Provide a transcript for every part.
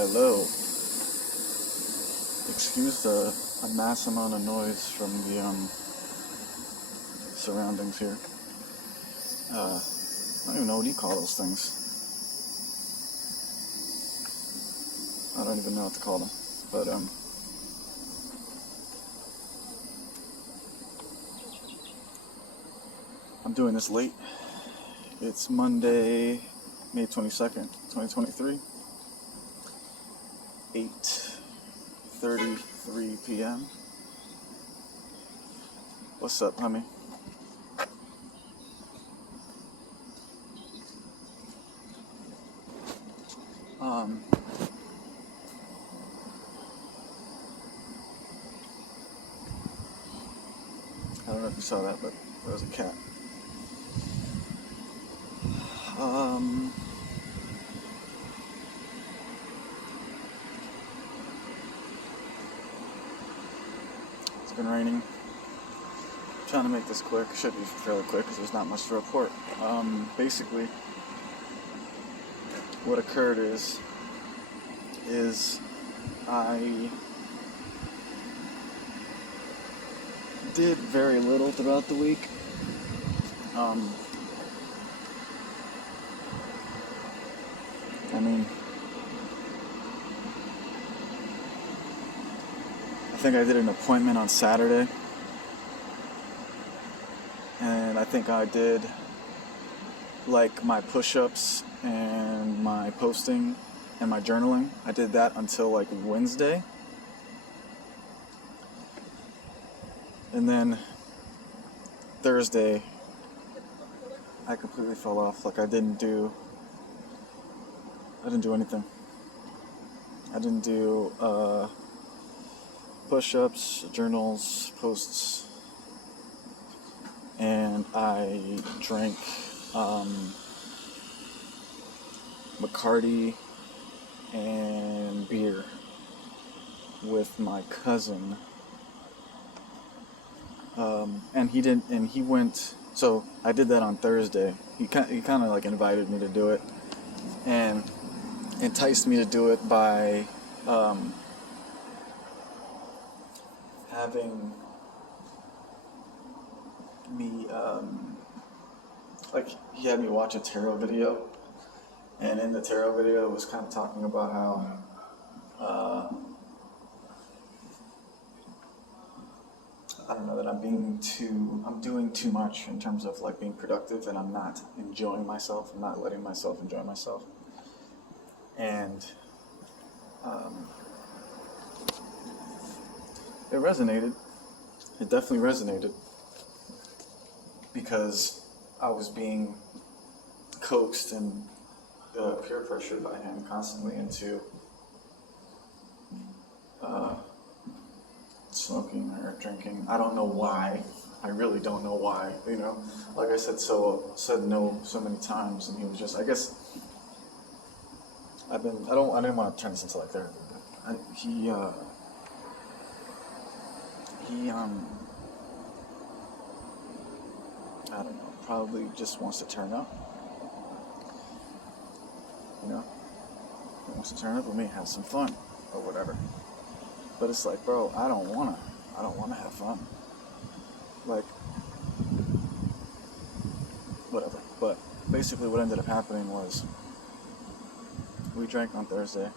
Hello. Excuse the a mass amount of noise from the surroundings here. I don't even know what you call those things. I don't even know what to call them. But I'm doing this late. It's Monday, May 22nd, 2023. 8:33 p.m. What's up, homie? I don't know if you saw that, but there was a cat. It's been raining. Trying to make this quick. Should be fairly quick because there's not much to report. Basically, what occurred is I did very little throughout the week. I think I did an appointment on Saturday, and I think I did like my push-ups and my posting and my journaling. I did that until like Wednesday. And then Thursday, I completely fell off. Like I didn't do anything. I didn't do push-ups, journals, posts, and I drank Bacardi and beer with my cousin. And he went, so I did that on Thursday. He kind of like invited me to do it and enticed me to do it by having me, like he had me watch a tarot video, and in the tarot video it was kind of talking about how I don't know, that I'm doing too much in terms of like being productive, and I'm not enjoying myself. I'm not letting myself enjoy myself. And it resonated. It definitely resonated because I was being coaxed and peer pressured by him constantly into smoking or drinking. I don't know why. I really don't know why. You know, like I said no so many times, and he was just. I guess I didn't want to turn this into like therapy, but he I don't know. Probably just wants to turn up. You know, he wants to turn up with me, have some fun, or whatever. But it's like, bro, I don't wanna have fun. Like, whatever. But basically what ended up happening was we drank on Thursday,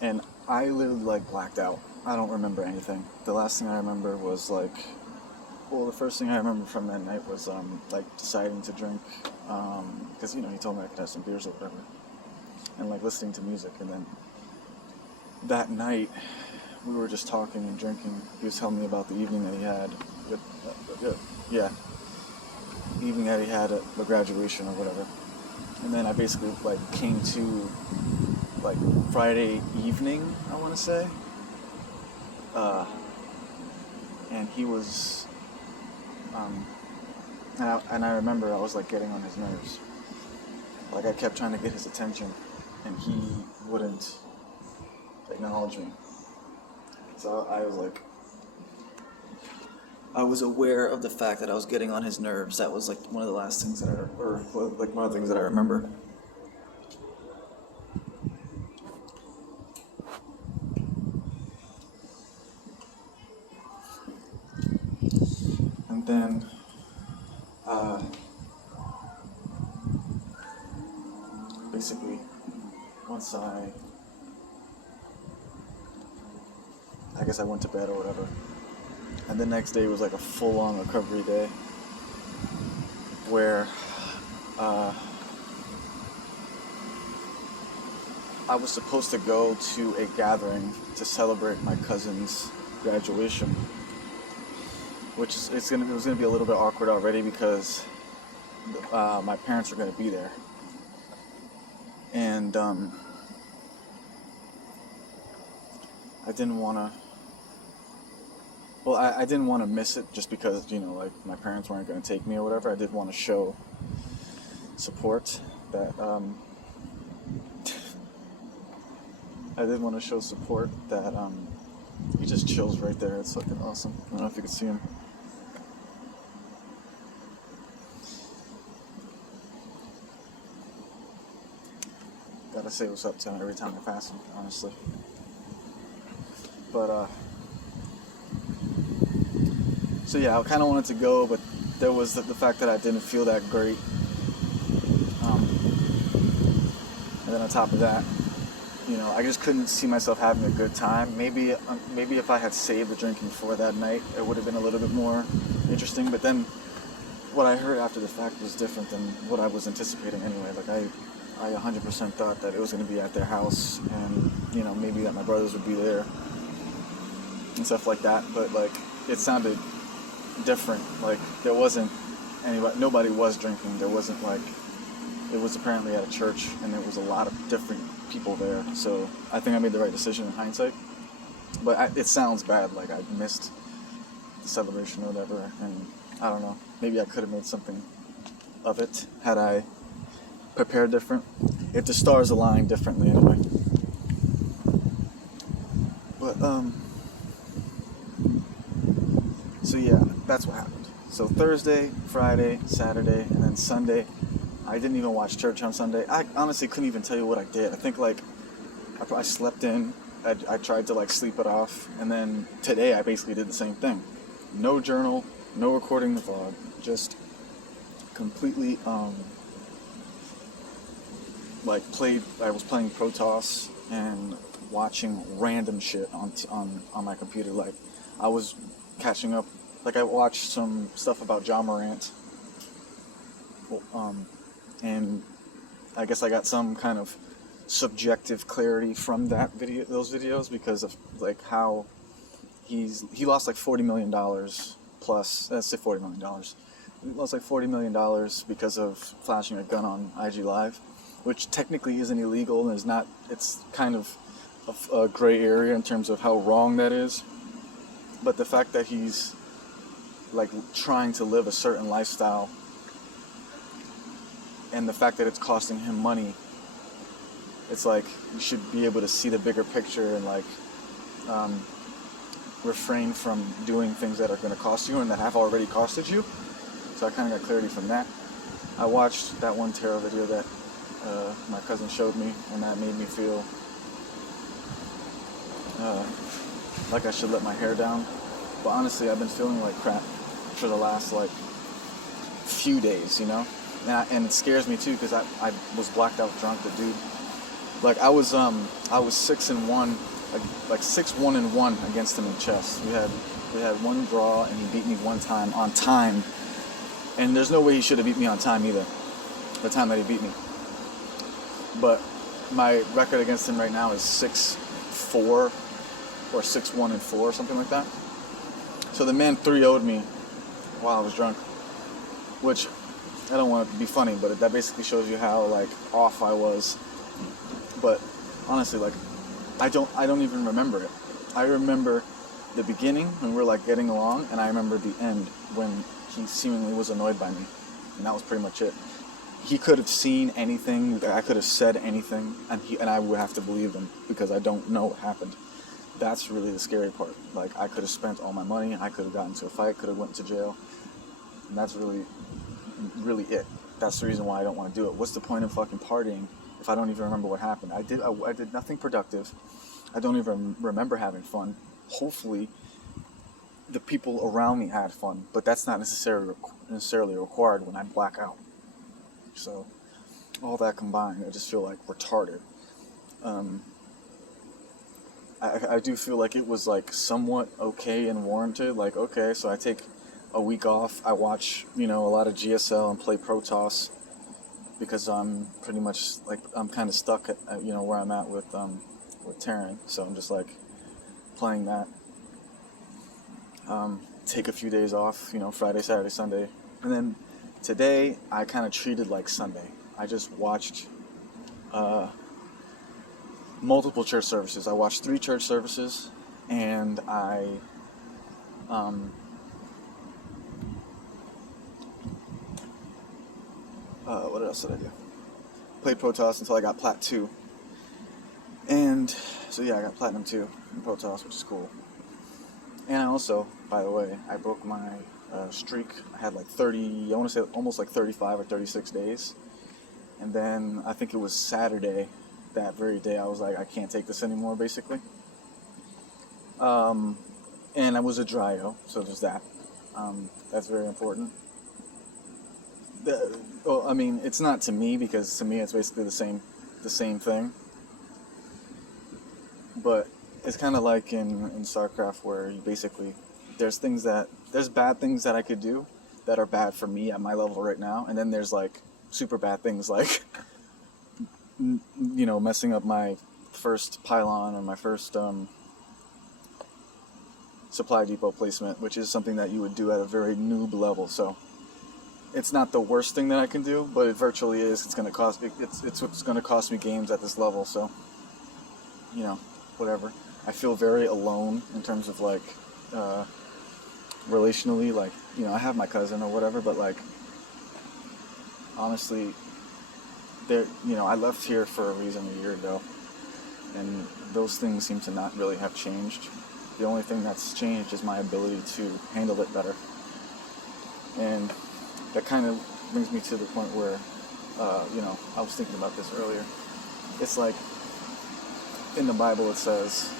and I literally like blacked out. I don't remember anything. The last thing I remember was the first thing I remember from that night was like deciding to drink, because he told me I could have some beers or whatever, and like listening to music. And then that night we were just talking and drinking. He was telling me about the evening that he had with, evening that he had at the graduation or whatever. And then I basically like came to like Friday evening, I want to say, and he was, and I remember I was like getting on his nerves. Like I kept trying to get his attention, and he wouldn't acknowledge me. So I was aware of the fact that I was getting on his nerves. That was like one of the last things one of the things that I remember. then basically once I guess I went to bed or whatever, and the next day was like a full-on recovery day where I was supposed to go to a gathering to celebrate my cousin's graduation, which is it was gonna be a little bit awkward already because my parents are gonna be there, and I didn't want to. Well, I didn't want to miss it just because, like, my parents weren't going to take me or whatever. I did want to show support that, he just chills right there. It's fucking awesome. I don't know if you can see him. Gotta say what's up to him every time I pass him, honestly. But, so yeah, I kind of wanted to go, but there was the fact that I didn't feel that great. And then on top of that, I just couldn't see myself having a good time. Maybe if I had saved the drinking for that night, it would have been a little bit more interesting. But then what I heard after the fact was different than what I was anticipating anyway. Like I 100% thought that it was going to be at their house, and maybe that my brothers would be there and stuff like that. But like it sounded different. Like there wasn't anybody, nobody was drinking. There wasn't like, it was apparently at a church and there was a lot of different people there. So I think I made the right decision in hindsight. But it sounds bad, like I missed the celebration or whatever, and I don't know, maybe I could have made something of it had I prepared different. If the stars aligned differently anyway. But so yeah, that's what happened. So Thursday, Friday, Saturday, and then Sunday, I didn't even watch church on Sunday. I honestly couldn't even tell you what I did. I think like I probably slept in. I tried to like sleep it off, and then today I basically did the same thing. No journal, no recording the vlog, just completely like I was playing Protoss and watching random shit on my computer. Like I was catching up. Like I watched some stuff about Ja Morant, and I guess I got some kind of subjective clarity from those videos, because of like how he lost like $40 million plus. Let's say $40 million. He lost like $40 million because of flashing a gun on IG Live, which technically isn't illegal and is not. It's kind of a gray area in terms of how wrong that is. But the fact that he's like trying to live a certain lifestyle, and the fact that it's costing him money, it's like you should be able to see the bigger picture and like refrain from doing things that are going to cost you and that have already costed you. So I kind of got clarity from that. I watched that one tarot video that my cousin showed me, and that made me feel like I should let my hair down. But honestly, I've been feeling like crap for the last like few days, and it scares me too, because I was blacked out drunk. The dude, like I was 6-1, like 6-1-1 against him in chess. We had one draw, and he beat me one time on time, and there's no way he should have beat me on time either, the time that he beat me. But my record against him right now is 6-4 or 6-1-4, something like that. So the man 3-0'd me while I was drunk, which I don't want to be funny, but that basically shows you how like off I was. But honestly, like I don't even remember it. I remember the beginning when we were like getting along, and I remember the end when he seemingly was annoyed by me, and that was pretty much it. He could have seen anything, I could have said anything, and I would have to believe him, because I don't know what happened. That's really the scary part. Like, I could have spent all my money, I could have gotten into a fight, could have went to jail, and that's really, really it. That's the reason why I don't want to do it. What's the point of fucking partying if I don't even remember what happened? I did nothing productive. I don't even remember having fun. Hopefully, the people around me had fun, but that's not necessarily required when I black out. So all that combined, I just feel like retarded. Um, I do feel like it was like somewhat okay and warranted. Like, okay, so I take a week off. I watch, a lot of GSL and play Protoss because I'm pretty much like I'm kind of stuck at where I'm at with Terran. So I'm just like playing that. Take a few days off, Friday, Saturday, Sunday, and then today I kind of treated like Sunday. I just watched multiple church services. I watched 3 church services, and I what else did I do? Played Protoss until I got Plat 2. And so yeah, I got Platinum 2 in Protoss, which is cool. And I also, by the way, I broke my streak. I had like 30, I want to say almost like 35 or 36 days. And then I think it was Saturday, that very day, I was like, I can't take this anymore, basically. And I was a dryo, so there's that. That's very important. Well, I mean, it's not to me, because to me it's basically the same thing. But it's kind of like in StarCraft, where you basically there's bad things that I could do that are bad for me at my level right now, and then there's like super bad things like messing up my first pylon or my first supply depot placement, which is something that you would do at a very noob level. So it's not the worst thing that I can do, but it virtually is. It's going to cost me. It's what's going to cost me games at this level. So whatever. I feel very alone in terms of like relationally. Like I have my cousin or whatever, but like honestly, I left here for a reason a year ago, and those things seem to not really have changed. The only thing that's changed is my ability to handle it better. And that kind of brings me to the point where, I was thinking about this earlier. It's like, in the Bible it says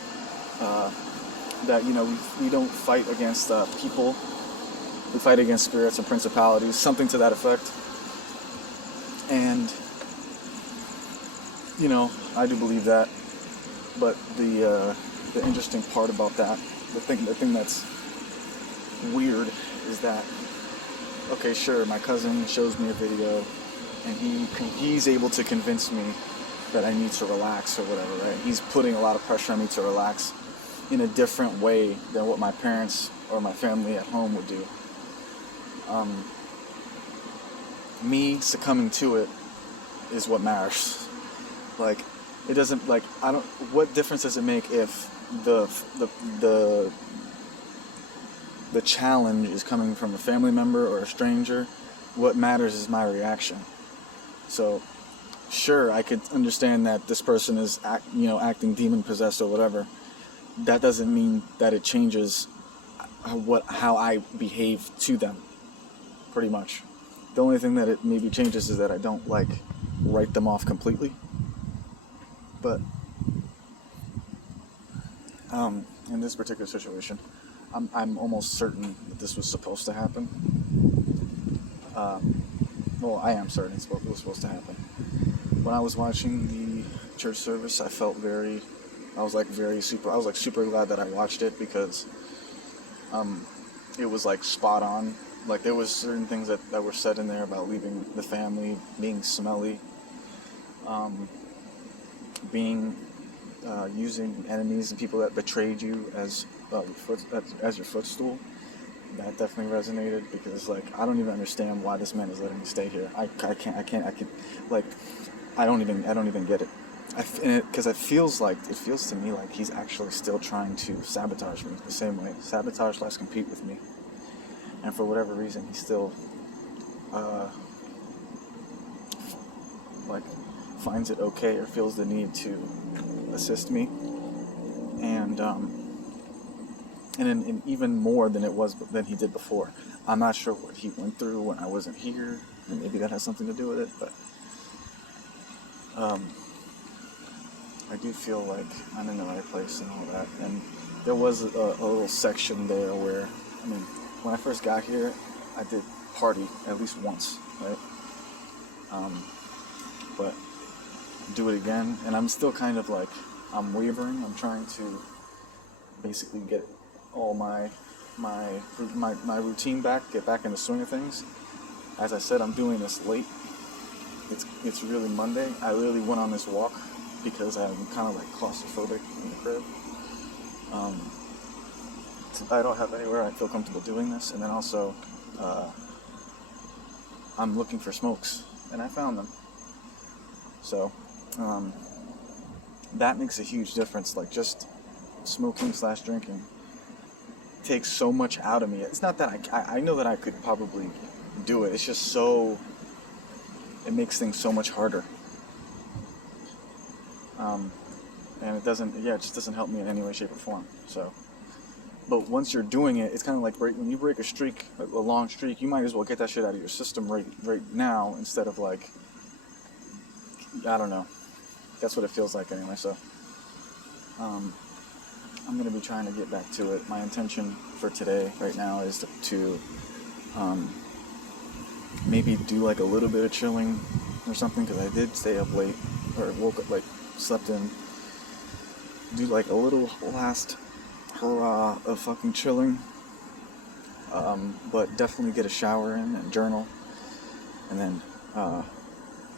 that, we don't fight against people. We fight against spirits and principalities, something to that effect. And, I do believe that. But the interesting part about that, the thing that's weird is that, okay, sure, my cousin shows me a video, and he's able to convince me that I need to relax or whatever, right? He's putting a lot of pressure on me to relax in a different way than what my parents or my family at home would do. Me succumbing to it is what matters. Like, it doesn't, like, what difference does it make if the challenge is coming from a family member or a stranger? What matters is my reaction. So, sure, I could understand that this person is acting demon possessed or whatever. That doesn't mean that it changes how I behave to them. Pretty much. The only thing that it maybe changes is that I don't write them off completely. But in this particular situation, I'm almost certain that this was supposed to happen. Well, I am certain it was supposed to happen. When I was watching the church service, I was super glad that I watched it, because it was like spot on. Like, there was certain things that were said in there about leaving the family, being smelly, using enemies and people that betrayed you as your footstool. That definitely resonated, because I don't even understand why this man is letting me stay here. I don't even get it. Because it feels to me like he's actually still trying to sabotage me the same way. Sabotage / compete with me. And for whatever reason, he still finds it okay, or feels the need to assist me. And even more than he did before. I'm not sure what he went through when I wasn't here, and maybe that has something to do with it. But I do feel like I'm in the right place and all that. And there was a little section there where, I mean, when I first got here, I did party at least once, right? But do it again, and I'm still kind of like, I'm wavering. I'm trying to basically get all my routine back, get back in the swing of things. As I said, I'm doing this late. It's really Monday. I literally went on this walk because I'm kind of like claustrophobic in the crib. I don't have anywhere I feel comfortable doing this, and then also I'm looking for smokes, and I found them. So that makes a huge difference. Like, just smoking / drinking takes so much out of me. It's not that I know that I could probably do it. It's just so, it makes things so much harder. And it just doesn't help me in any way, shape, or form. So, but once you're doing it, it's kind of like when you break a streak, a long streak, you might as well get that shit out of your system right now, instead of like, I don't know. That's what it feels like anyway. So, I'm gonna be trying to get back to it. My intention for today, right now, is to maybe do like a little bit of chilling or something, because I did stay up late, or woke up, like, slept in. Do like a little last hurrah of fucking chilling, but definitely get a shower in and journal, and then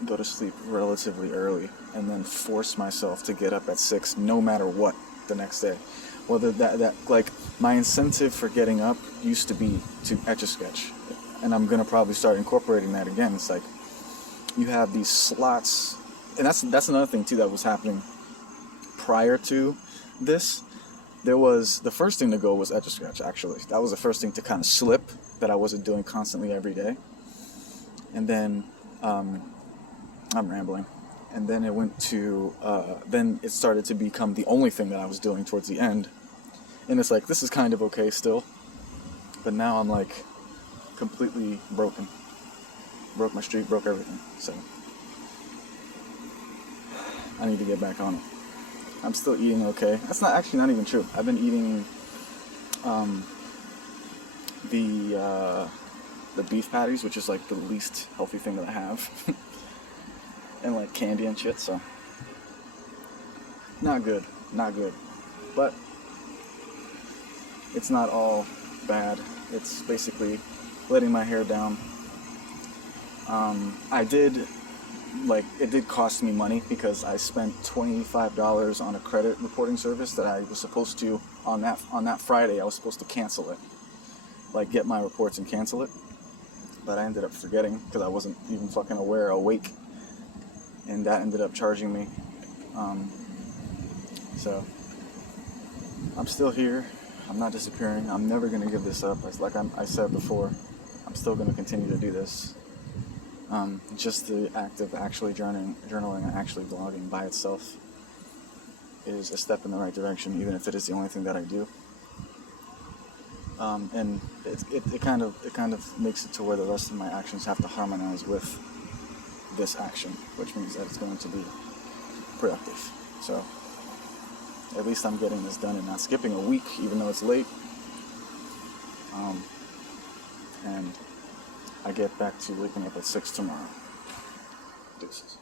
go to sleep relatively early, and then force myself to get up at 6 no matter what the next day. Whether that like, my incentive for getting up used to be to Etch-a-Sketch, and I'm gonna probably start incorporating that again. It's like, you have these slots, and that's another thing too that was happening prior to this. There was, the first thing to go was Etch-a-Sketch, actually. That was the first thing to kind of slip, that I wasn't doing constantly every day. And then I'm rambling. And then it went to, then it started to become the only thing that I was doing towards the end. And it's like, this is kind of okay still. But now I'm like completely broken. Broke my streak, broke everything. So I need to get back on it. I'm still eating okay. That's not even true. I've been eating the beef patties, which is like the least healthy thing that I have. And like candy and shit, so not good. But it's not all bad. It's basically letting my hair down. It did cost me money, because I spent $25 on a credit reporting service that I was supposed to, on that Friday, I was supposed to cancel it. Like, get my reports and cancel it. But I ended up forgetting, because I wasn't even fucking awake. And that ended up charging me. So, I'm still here. I'm not disappearing. I'm never going to give this up. Like I said before, I'm still going to continue to do this. Just the act of actually journaling and actually vlogging by itself is a step in the right direction, even if it is the only thing that I do. And it kind of makes it to where the rest of my actions have to harmonize with this action, which means that it's going to be productive. So at least I'm getting this done and not skipping a week, even though it's late. And I get back to waking up at 6 tomorrow. Deuces.